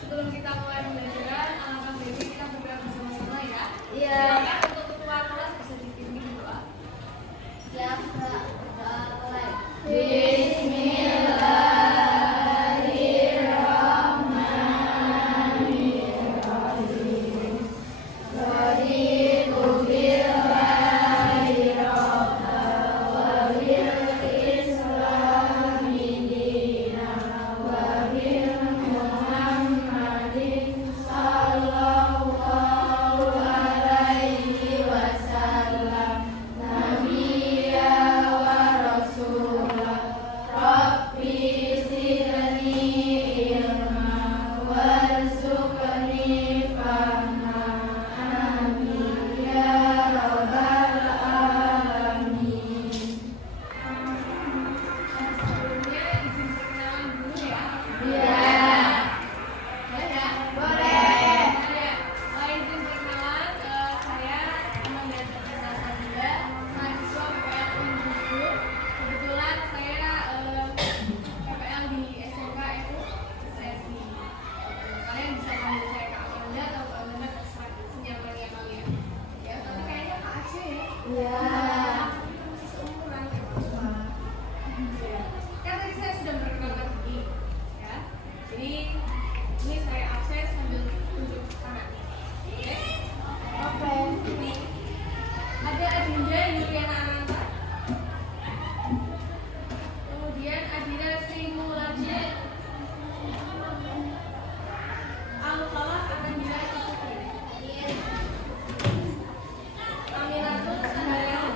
Sebelum kita mulai pembelajaran, alangkah baiknya kita berdoa bersama-sama ya. Iya. Silakan untuk ketua kelas bisa dipimpin doa. Siap, Kak. Kita mulai. Sebelumnya izin perkenalan dulu ya. Izin perkenalan, saya Amanda Sabila, mahasiswa PPL Unggul. Kebetulan saya PPL di SMK itu sesi. Kalian bisa panggil saya Kak Amanda atau Kak Amanda, terserah senyamannya kalian. Ya, tapi kayaknya Kak Aceh ya. Masih seumuran ya. Kan tadi saya sudah memperkenalkan diri, ya. Jadi ini saya akses sambil tunjuk kanan. Oke. Ada Adinda Yuliana Ananta. Kemudian Adira Sri Muladi. Al-Falah Anandira Putri. Aminatul Sandayan.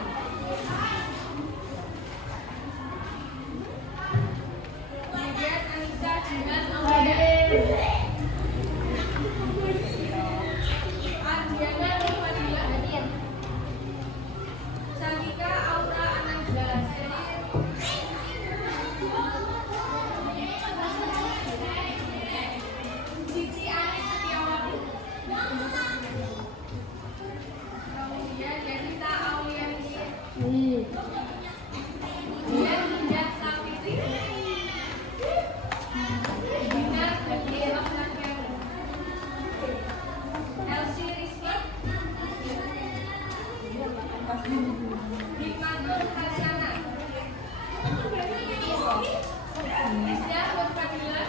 Kemudian Anissa Jinan Aulia. Ardiana Nurfadila. Sandika Aura Ananzala. Cici Anis Setiawati. Kemudian Yanita Aulianisa. Kemudian Indah Safitri. Dina Bagia Ahmadiana. Elsie Rizky. Hikmatul Hasyana. Isya Nurfadila.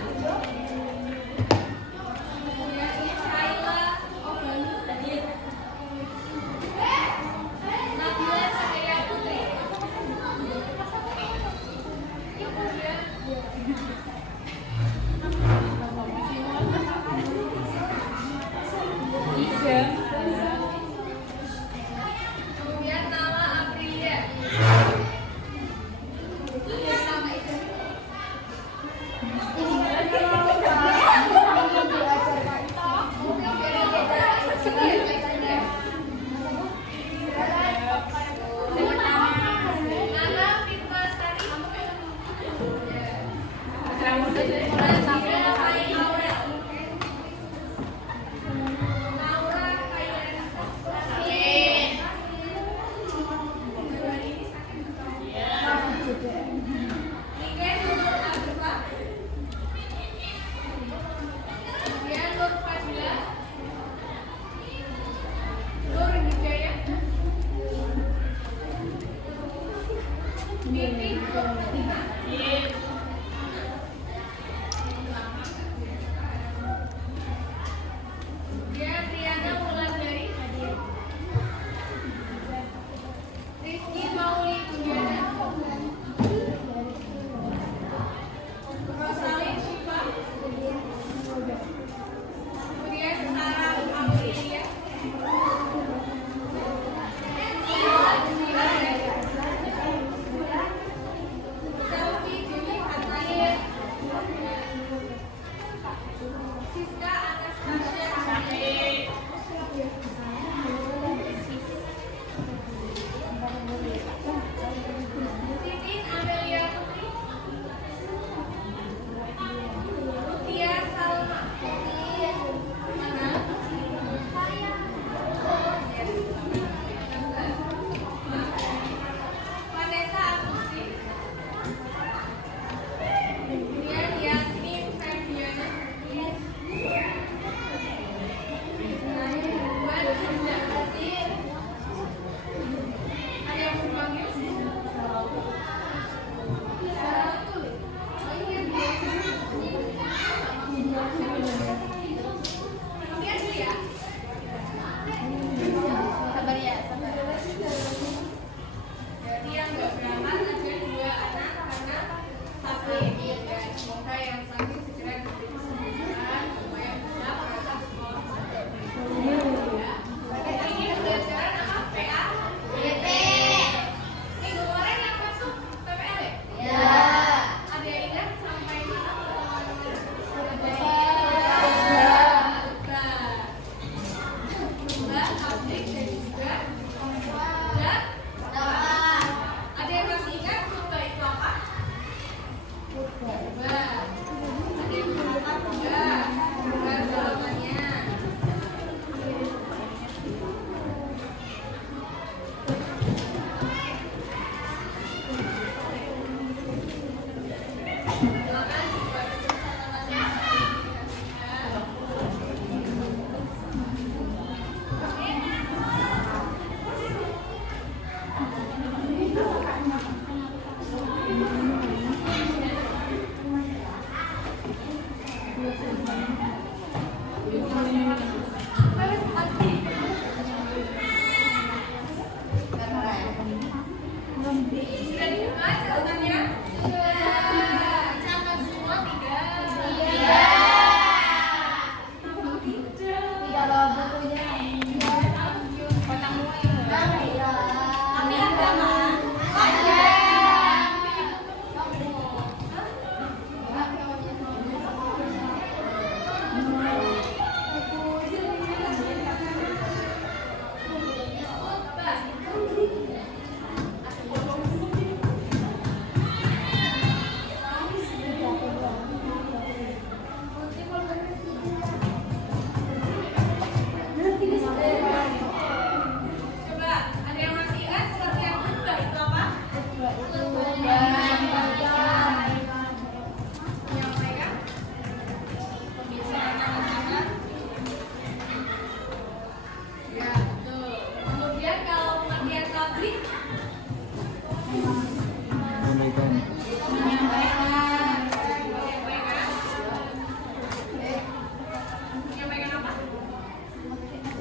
Kemudian Syaila Obalu. Nabila Cahaya Putri. Kemudian kemudian Nala Aprilia. Kemudian nama itu. Nana Fitma Sari. Naura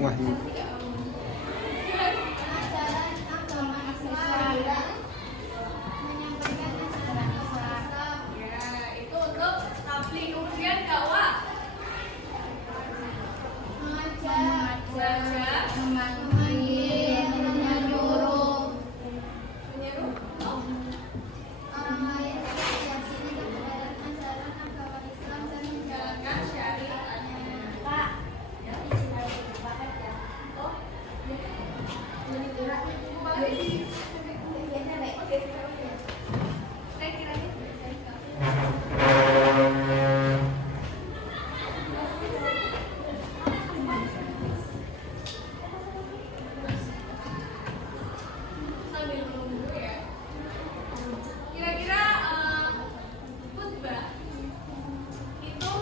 Wahyu. Pengajaran agama Islam. Menyampaikan ajaran Islam. Ya, itu untuk tabligh. Kemudian dakwah. Mengajar. Memanggil. Menyuruh Menyeru. orang lain untuk meyakini kebenaran ajaran agama Islam dan Menjalankan syariatnya. Pak. Saya kiranya sambil menunggu ya. Kira-kira khutbah itu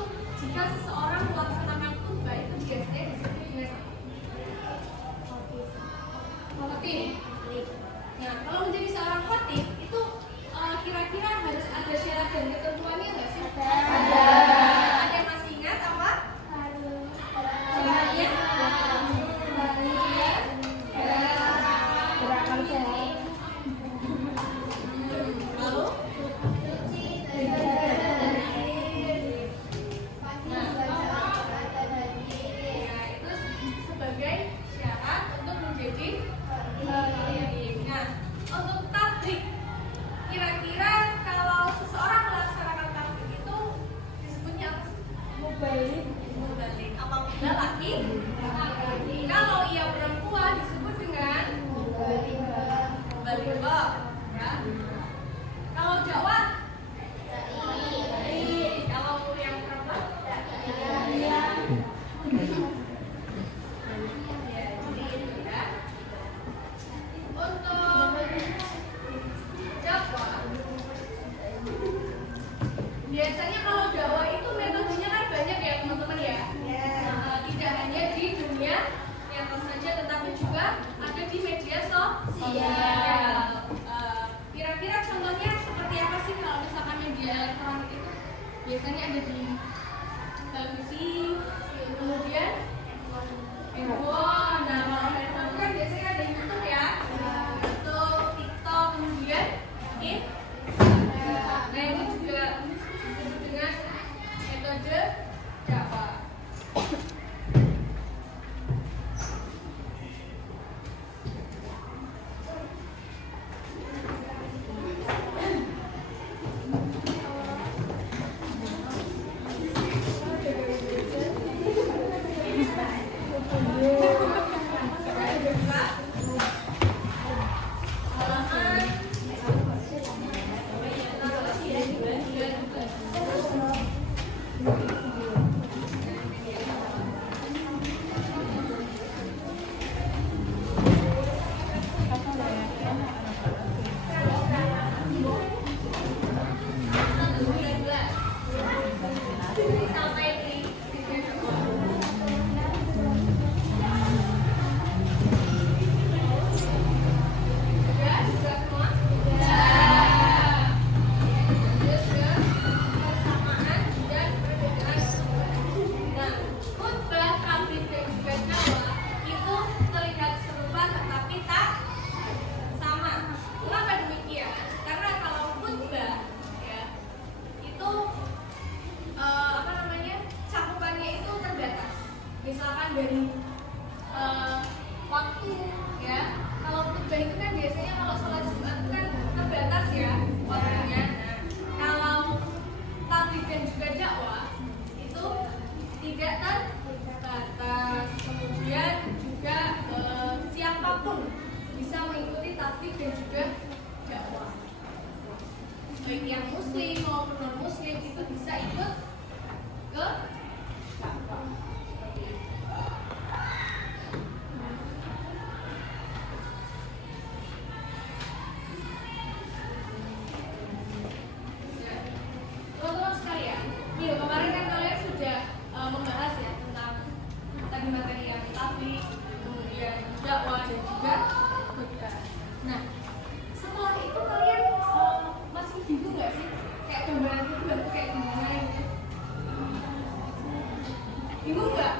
jika seseorang melaksanakan khutbah itu biasanya disebut dengan khotib. Nah, kalau menjadi seorang khotib itu kira-kira harus ada syarat dan ketentuannya nggak sih? Ada. Ada yang masih ingat apa? Syaratnya? Lalu? Ya, itu sebagai syarat untuk menjadi khotib. Nah, untuk tabligh, kira-kira kalau seseorang melaksanakan tabligh itu disebutnya apa sih? Mubalik. Apabila laki, kalau ia perempuan disebut dengan mubaligh. Ya. Kalau Jawa, kalau yang perempuan, ya, jadi itu ya. Untuk dakwah, biasanya kalau dakwah itu metodenya kan banyak ya teman-teman ya. Tidak hanya di dunia nyata saja, tetapi juga ada di media sosial. Kira-kira contohnya seperti apa sih kalau misalkan media elektronik itu? Biasanya ada di televisi, kemudian handphone. Nah, kalau handphone kan biasanya ada YouTube ya, YouTube, TikTok, kemudian Instagram. Nah, ini juga disebut dengan metode dakwah. Misalkan dari waktu ya, kalau khutbah itu kan biasanya kalau sholat Jumat itu kan terbatas ya waktunya. Nah, kalau tabligh dan juga dakwah itu tidak terbatas. Kemudian juga siapapun bisa mengikuti tabligh dan juga dakwah, baik yang muslim maupun non muslim itu bisa ikut ke dakwah. Teman-teman sekalian, kemarin kan kalian sudah membahas ya tentang tadi materi yang tabligh, kemudian dakwah dan juga khutbah. Nah, setelah itu kalian masih bingung nggak sih? Kayak gambaran khutbah itu kayak gimana gitu? Bingung nggak?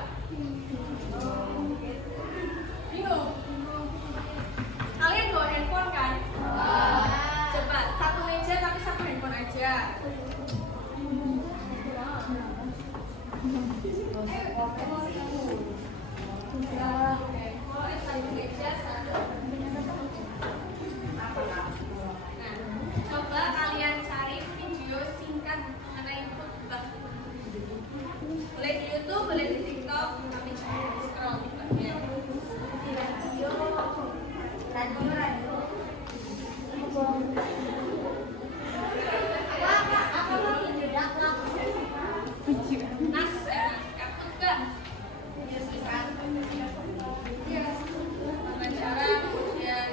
Coba kalian cari video singkat mengenai khutbah. Boleh di YouTube, boleh di TikTok, kami scroll TikToknya. Naskah khutbah. Tata cara kemudian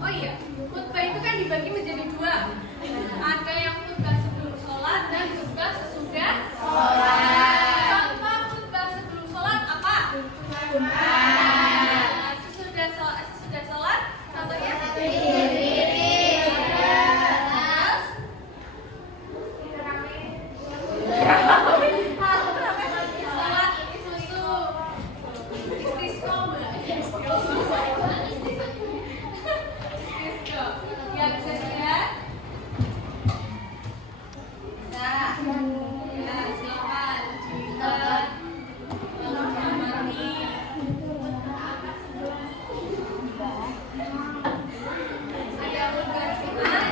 oh iya, khutbah itu kan dibagi menjadi dua. Ada yang khutbah sebelum sholat dan khutbah sesudah sholat. Contoh khutbah sebelum sholat apa? Nah, sesudah sholat, contohnya sholat susu istisqa. Ya bisa dilihat. Ya silakan dilihat. Yang diamati. Ada khutbah Jumat.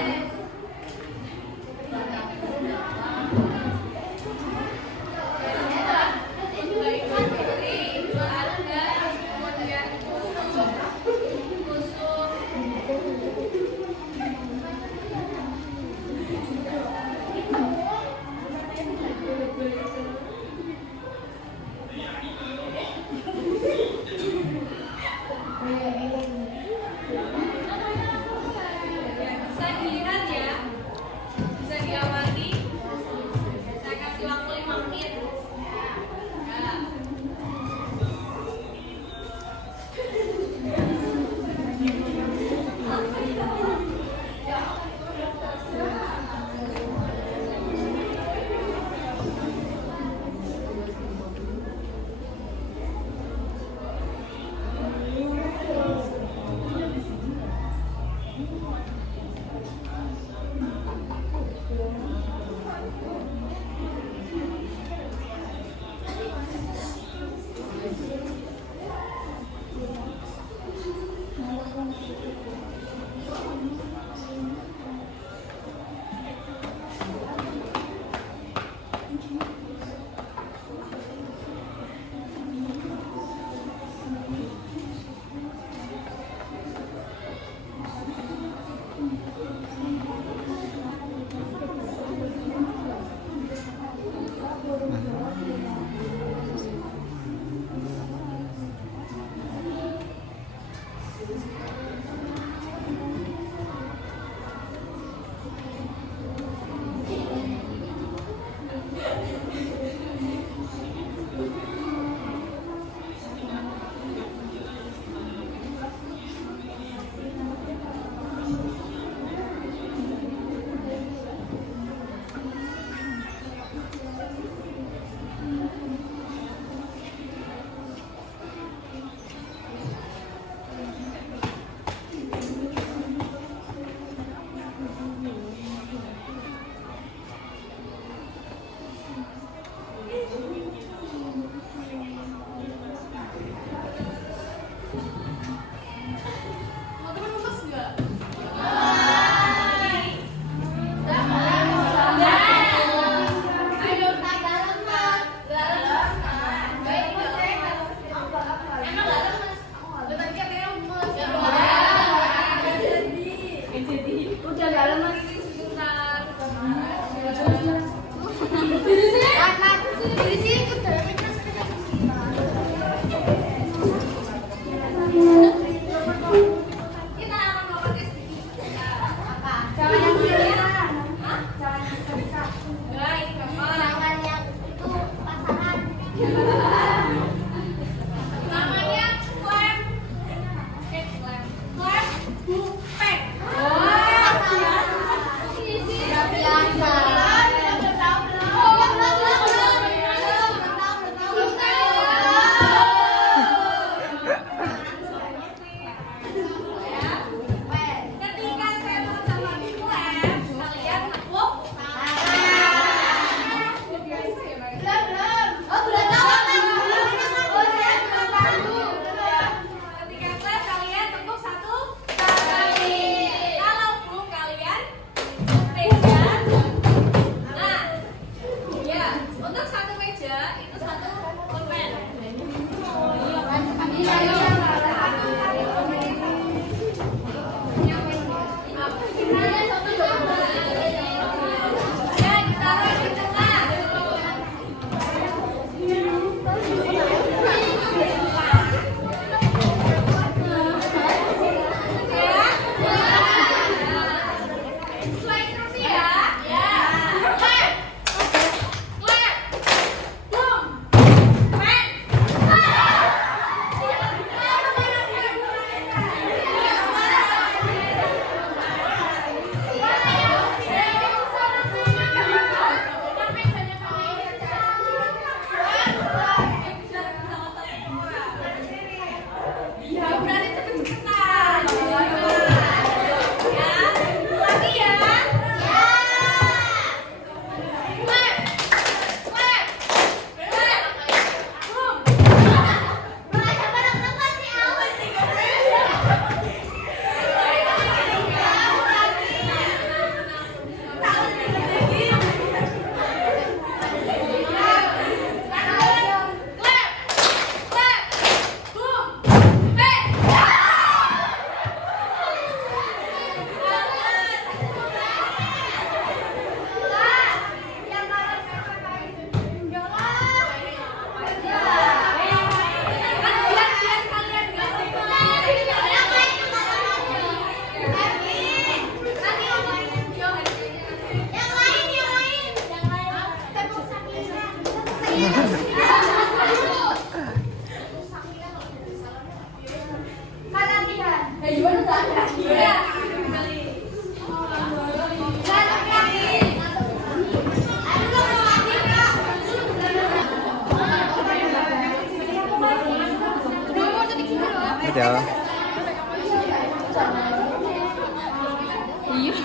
Khutbah Idul Fitri, Idul Adha, kemudian kusuf. Bisa dilihat ya, bisa diamati. Saya kasih waktu 5 menit. Ya.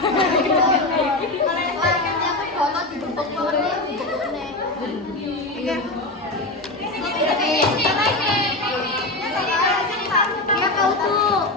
Ya kau tuh.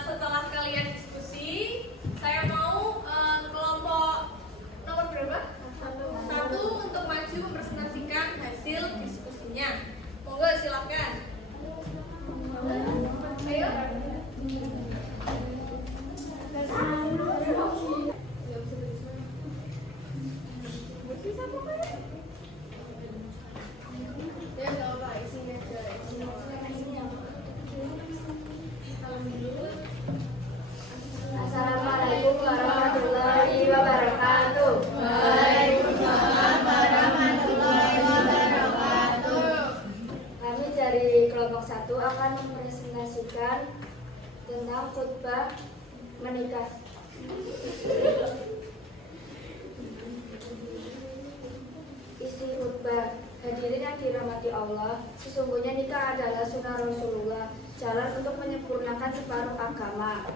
Setelah kalian diskusi, saya mau kelompok nomor berapa? Satu untuk maju mempresentasikan hasil diskusinya. Monggo silakan. Ayo. Assalamualaikum warahmatullahi wabarakatuh. Kami dari kelompok 1 akan mempresentasikan tentang khutbah menikah. Isi khutbah. Hadirin yang dirahmati Allah, sesungguhnya nikah adalah sunnah Rasulullah, jalan untuk menyempurnakan separuh agama.